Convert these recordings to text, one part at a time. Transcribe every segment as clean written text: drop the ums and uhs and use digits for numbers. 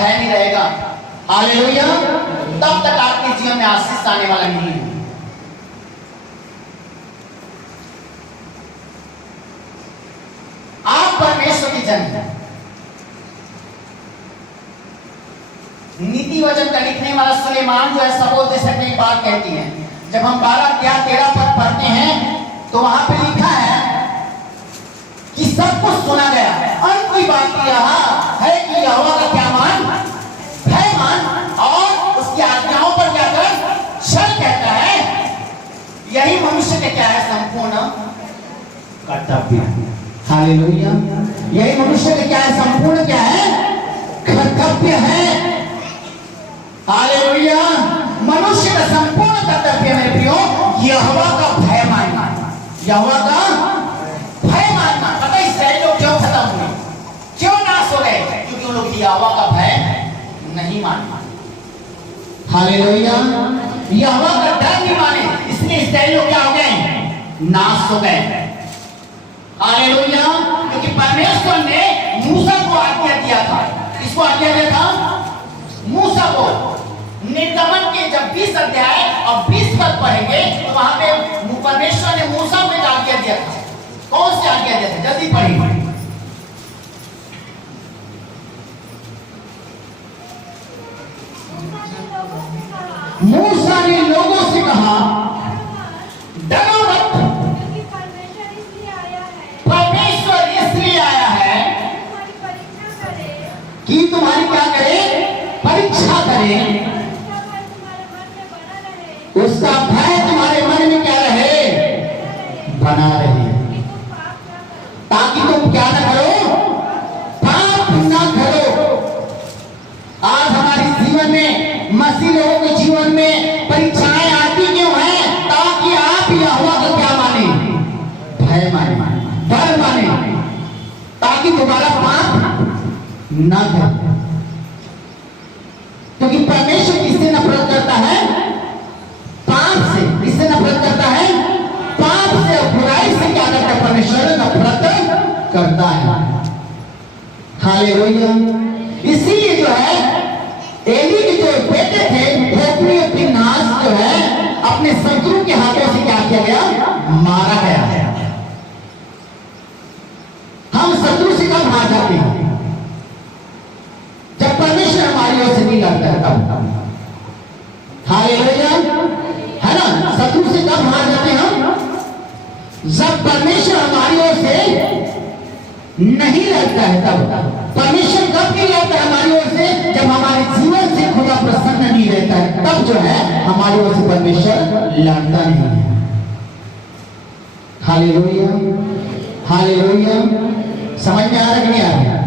भय नहीं रहेगा, हालेलुया, तब तक आपके जीवन में आशीष आने वाला नहीं है। आप परमेश्वर की जन हैं। नीति वचन का लिखने वाला सुलेमान जो है सबोत देशक में एक बात कहती है। जब हम 12-13 पद पढ़ते हैं तो वहां पे लिखा है कि सब कुछ सुना गया। अंत की बात यह है कि यहोवा का क्या मान, भय मान और उसकी आज्ञाओं पर क्या कर चल कहता है। यही मनुष्य के क्या है संपूर्ण कर्तव्य। हालेलुया, यही मनुष्य के क्या है संपूर्ण क्या है कर्तव्य है। हालेलुया, मनुष्य का संपूर्ण कर्तव्य मेरे प्रियो यहोवा का भय मानना, यहोवा का भय मानना। पता है इसराइल लोग क्यों खत्म हुए, क्यों नाश हो गए? क्योंकि उन लोग यहोवा का भय नहीं मानते। हालेलुया, यहोवा का डर नहीं माने, इसलिए इसराइल लोग क्या हो गए, नाश हो गए। हालेलुया, क्योंकि परमेश्वर ने मूसा को आज्ञा दिया था। किसको आज्ञा दिया था? मूसा को। निर्गमन के जब 20 अध्याय और 20 पद पढ़ेंगे तो वहां पे परमेश्वर ने मूसा को एक आज्ञा दिया था। कौन सी आज्ञा दिया था? जल्दी पढ़िए। मूसा ने लोगों से कहा, डरो मत, परमेश्वर इसलिए आया है कि तुम्हारी क्या करे, परीक्षा करे, उसका भय तुम्हारे मन में क्या रहे, बना रहे, ताकि तुम क्या न करो, पाप न करो। आज हमारे जीवन में, मसीह लोगों के जीवन में परीक्षाएं आती क्यों हैं? ताकि आप यहोवा को क्या माने, भय माने, डर माने, ताकि तुम्हारा पाप न करे। क्योंकि परमेश्वर किससे नफरत करता है? पाप से। किससे नफरत करता है? पाप से और बुराई से क्या करता है? परमेश्वर नफरत करता है। हालेलुया, इसीलिए जो है एली के जो बेटे थे होप्नी और फिनहास जो है अपने शत्रु के हाथों से क्या किया गया, मारा गया। हम शत्रु से कब हार जाते हैं? जब परमेश्वर हमारी ओर से नहीं लड़ता है तब। हालेलुया, है ना? शत्रु से कब हार जाते हैं हम? जब परमेश्वर हमारी ओर से नहीं लड़ता है तब। परमेश्वर कब नहीं लड़ता है हमारी ओर से? जब हमारे जीवन से खुदा प्रसन्न नहीं रहता है, तब जो है हमारी ओर से परमेश्वर लड़ता नहीं है। हालेलुया, हालेलुया, समझ में आ रहा कि नहीं आ रहा?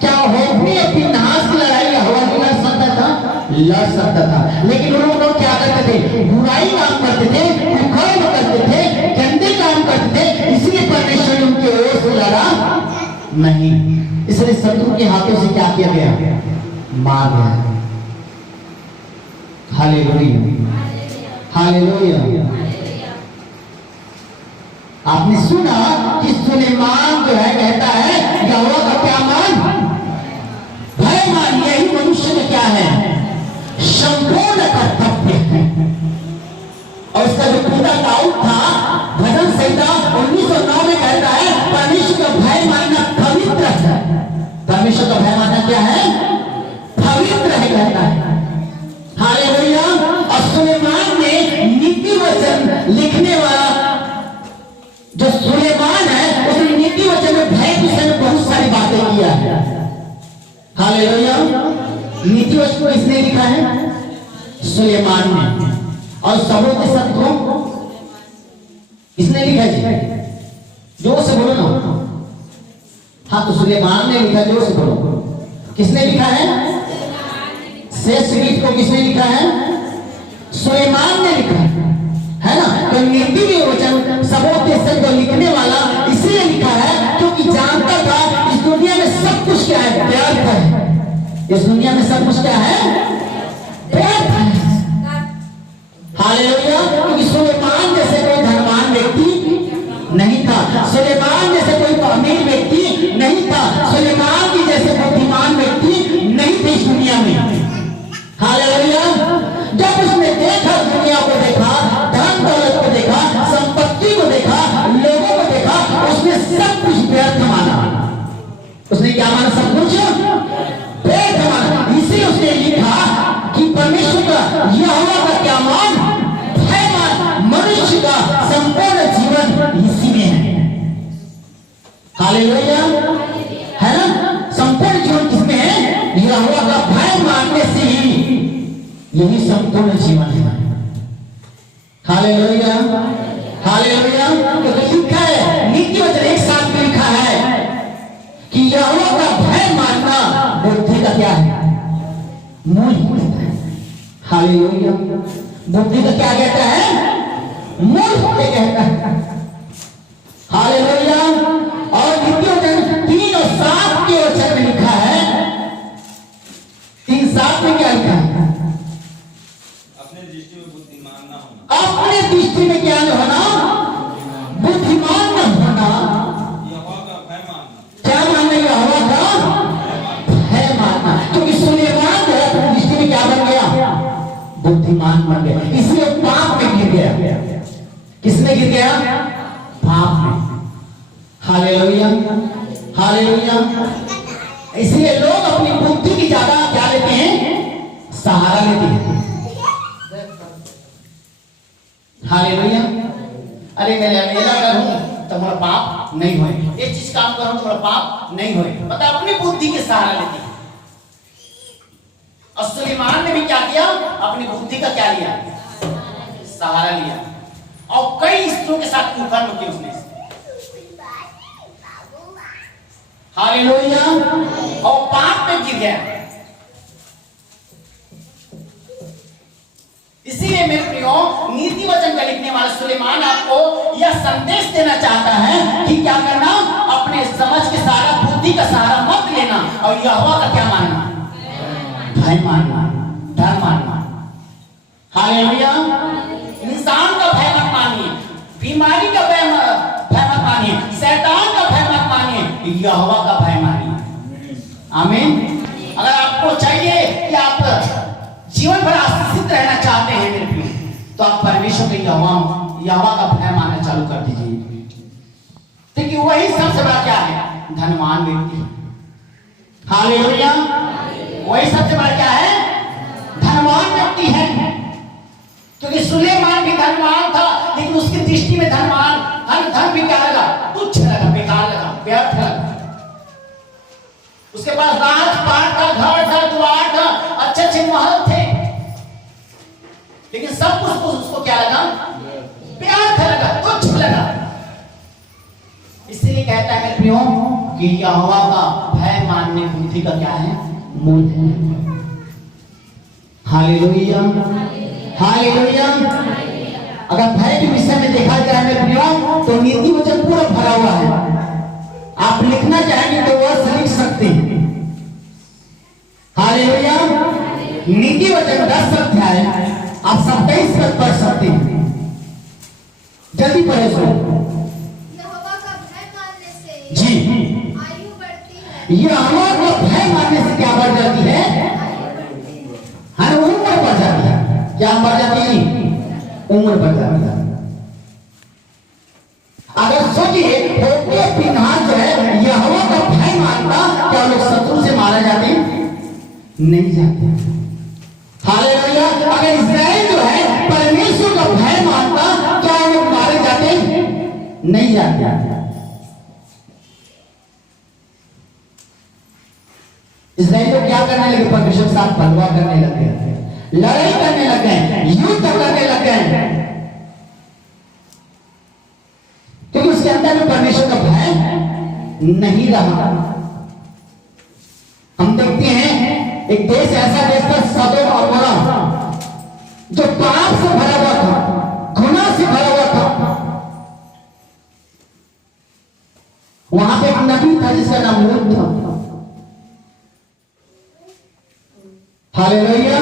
क्या होप्नी और फिनहास की लड़ाई यहोवा नहीं लड़ सकता था? लड़ सकता था, लेकिन उन लोग क्या करते थे? बुराई काम करते थे, कुकर्म करते थे, गंदे काम करते थे, इसलिए परमेश्वर ने उनके ओर से लड़ा नहीं। इसलिए शत्रु के हाथों से क्या किया गया, मार गया। Hallelujah, hallelujah. आपने सुना कि सुलेमान जो है कहता है यहोवा का क्या मान, भय मान। यही मनुष्य में क्या है, संपूर्ण कर्तव्य है। और उसका जो पिता दाऊद था, भजन संहिता 1909 में कहता है परमेश्वर का भय मानना पवित्र है। परमेश्वर का भय मानना क्या है, पवित्र है कहता है। हालेलुया, और सुलेमान ने नीति वचन लिखने वाला जो सुलेमान है, उसने नीति वचन में भय के विषय में बहुत सारी बातें किया है। हालेलुया, नीति वचन को इसने लिखा है सुलेमान ने, और सबों के सब को इसने लिखा है। जोर से बोलो ना। हाँ, तो सुलेमान ने लिखा, जोर से बोलो। किसने लिखा है? शेष गीत को किसने लिखा है? सुलेमान ने लिखा है ना? तो नीति में वचन सबों के सब को लिखने वाला इसलिए लिखा है क्योंकि जानता था इस दुनिया में सब कुछ क्या है, व्यर्थ है। इस दुनिया में सब कुछ क्या है, व्यर्थ है। हालेलुया, क्योंकि सुलेमान जैसे कोई धनवान व्यक्ति नहीं था, सुलेमान जैसे कोई अमीर व्यक्ति नहीं था, सुलेमान की जैसे बुद्धिमान व्यक्ति नहीं थे। इस दुनिया में। हालेलुया। जब उसने देखा, दुनिया को देखा, धन दौलत को देखा, संपत्ति को देखा, लोगों को देखा, उसने सब कुछ व्यर्थ माना। उसने क्या माना? सब कुछ व्यर्थ माना। इसी उसने लिखा कि परमेश्वर का यहोवा का क्या मान, भय मान, मनुष्य का संपूर्ण जीवन इसी में है। हालेलुया, है ना? संपूर्ण जीवन किसमें है? यहोवा का भय मानने से ही यही संपूर्ण जीवन है। Hallelujah, hallelujah. तो लिखा है, नीति वचन एक साथ में लिखा है कि यहोवा का भय मानना बुद्धि का क्या है? मूल होता है। हालेलुया। बुद्धि का क्या कहता है? मूल होते कहता है। हालेलुया। और नीति वचन 3 और 7 के वचन में लिखा है, 3:7 में क्या लिखा है? अपने दृष्टि में बुद्धिमान न होना। अपने दृष्टि में क्या न होना? बुद्धिमान न होना। यहोवा का भय मानना। क्या मानना? यहोवा का भय मानना। क्योंकि सुलेमान जो है अपनी दृष्टि में क्या बन गया? बुद्धिमान बन गया, इसलिए पाप में गिर गया। किसमें गिर गया? पाप में। Hallelujah, hallelujah. इसलिए लोग अपनी बुद्धि की ज्यादा क्या लेते हैं? सहारा लेते हैं। हालेलुया। अरे मैं अकेला करूं तो मेरा पाप नहीं होए, ये चीज काम करूं तो मेरा पाप नहीं होए, पता अपनी बुद्धि के सहारा लेते हैं। और सुलेमान ने भी क्या किया? अपनी बुद्धि का क्या लिया? सहारा लिया। और कई स्त्रियों के साथ कुकर्म किए उसने। हालेलुया। और पाप में गिर गया। इसीलिए मेरे प्रियो, नीति वचन का लिखने वाला सुलेमान आपको यह संदेश देना चाहता है कि क्या करना? अपने समझ के सहारा, बुद्धि का सहारा मत लेना, और यहोवा का क्या मानना? भय मानना, डर मानना। हालेलुया। इंसान का भय मत मानिए, बीमारी का भय मत मानिए, शैतान का भय मत मानिए, यहोवा का भय मानिए। आमीन। अगर आपको चाहिए कि आप जीवन भर आशीषित रहना चाहते हैं मेरे प्रिय, तो आप परमेश्वर के यहोवा का भय मानना चालू कर दीजिए। क्योंकि वही सबसे बड़ा क्या है? धनवान व्यक्ति। हालेलुया। वही सबसे बड़ा क्या है? धनवान व्यक्ति है। क्योंकि सुलेमान भी धनवान था, लेकिन उसकी दृष्टि में धन भी क्या लगा? तुच्छ लगा, बेकार लगा, व्यर्थ लगा। उसके पास राजपाट था, घर था, द्वार था, अच्छे अच्छे महल थे, लेकिन सब कुछ उसको क्या लगा? व्यर्थ लगा, तुच्छ लगा। इसलिए कहता है मेरे प्रियो कि यहोवा का भय मानने बुद्धि का क्या है? मूल है। Hallelujah, hallelujah. अगर भय के विषय में देखा जाए मेरे प्रियो, तो नीति वचन पूरा भरा हुआ है। आप लिखना चाहेंगे तो वह लिख सकते हैं। हालेलुया। नीति वचन 10 अध्याय आप 27 पद पढ़ सकते हैं। जल्दी पढ़े सो। यहोवा का भय मानने से जी, आयु बढ़ती है। यहोवा का भय मानने से क्या बढ़ जाती है? हर उम्र बढ़ जाती है। क्या बढ़ जाती है? उम्र बढ़ जाती है। अगर सोचिए, होके फिनहास जो है यहोवा का भय मानता, क्या लोग शत्रु से मारे जाते? नहीं जाते। हालेलुया। अगर इस्राएल जो है परमेश्वर का भय मानता, क्या लोग मारे जाते? नहीं जाते। इस्राएल लोग क्या करने लगे? परमेश्वर के साथ बलवा करने लग गए, लड़ाई करने लग गए, युद्ध करने लग गए, क्योंकि उसके अंदर में परमेश्वर का भय नहीं रहा। हम देखते हैं एक देश, ऐसा देश था सदोम और अमोरा, जो पाप से भरा हुआ था, गुनाह से भरा हुआ था। वहां पे एक नबी था जिसका नाम लूत था। हालेलुया।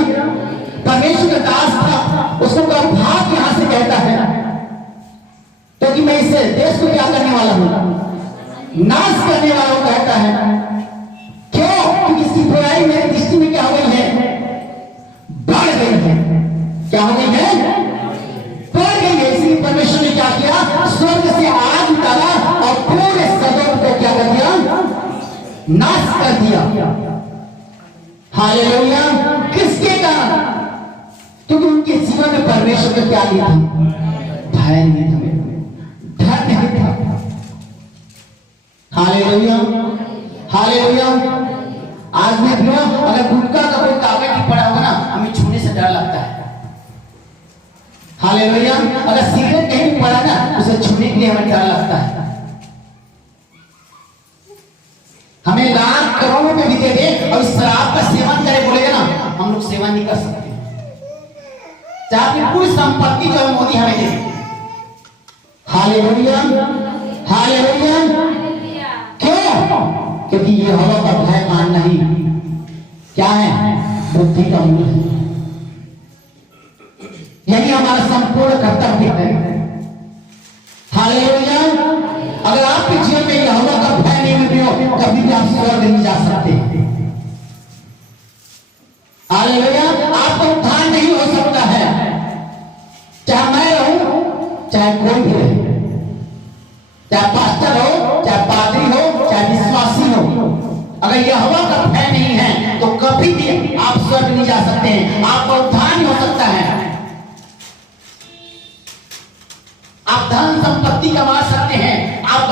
परमेश्वर का दास था, उसको भाग यहां से कहता है, क्योंकि मैं इस देश को क्या करने वाला हूं? नाश करने वाला हूं, कहता है। क्यों? क्योंकि इसकी बुराई मेरी दृष्टि में क्या क्या हो गई है? बढ़ गई है। इसलिए परमेश्वर ने क्या किया? स्वर्ग से आग उतारा और पूरे सदोम को क्या कर दिया? नाश कर दिया। हालेलुया। किसके कारण? क्योंकि उनके जीवन में परमेश्वर का क्या नहीं था? भय नहीं था, डर नहीं था। Hallelujah, hallelujah. आज में भी अगर गुटखा का कोई कागज भी पड़ा होगा ना, हमें छूने से डर लगता है। हालेलुया। अगर सिगरेट कहीं भी पड़ा ना, उसे छूने के लिए हमें डर लगता है। हमें लाख करोड़ों रुपए भी दे दे और शराब का सेवन करे बोलेगा ना, हम लोग सेवन नहीं कर सकते। चाहे पूरी संपत्ति जो है मोदी हमें दे। Hallelujah, hallelujah. क्यों? क्योंकि ये हवा का भय मानना ही क्या है? बुद्धि का मूल है। यही हमारा संपूर्ण कर्तव्य है। हालेलुया। अगर आपके जीवन में यहोवा का भय नहीं मिले हो, कभी भी आप स्वर्ग नहीं जा सकते। हालेलुया। आपका उद्धार नहीं हो सकता है, चाहे मैं रहूं, चाहे कोई भी रहे, चाहे पास्टर हो, चाहे पादरी हो, चाहे विश्वासी हो। अगर यहोवा का भय नहीं है तो कभी भी आप स्वर्ग नहीं जा सकते हैं। आपका उद्धार नहीं हो सकता है। आप धन संपत्ति कमा सकते हैं, आप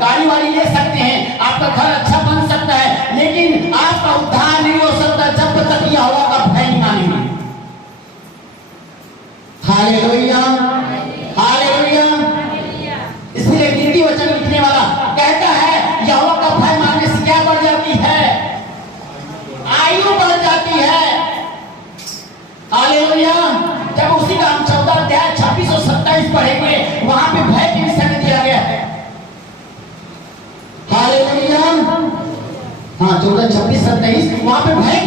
गाड़ी वाड़ी ले सकते हैं, आपका घर अच्छा बन सकता है, लेकिन आपका उद्धार नहीं हो सकता जब तक यहोवा का भय नहीं मानेंगे। Hallelujah, hallelujah. इसलिए गिनती वचन लिखने वाला कहता है यहोवा का भय मानने से क्या बढ़ जाती है? आयु बढ़ जाती है। हालेलुया। जब उसी का हम 14 अध्याय 26 और 27 पढ़ेंगे, वहां पे भय के विषय में दिया गया है। हालेलुया। हाँ, 14, 26, 27 वहां पे भय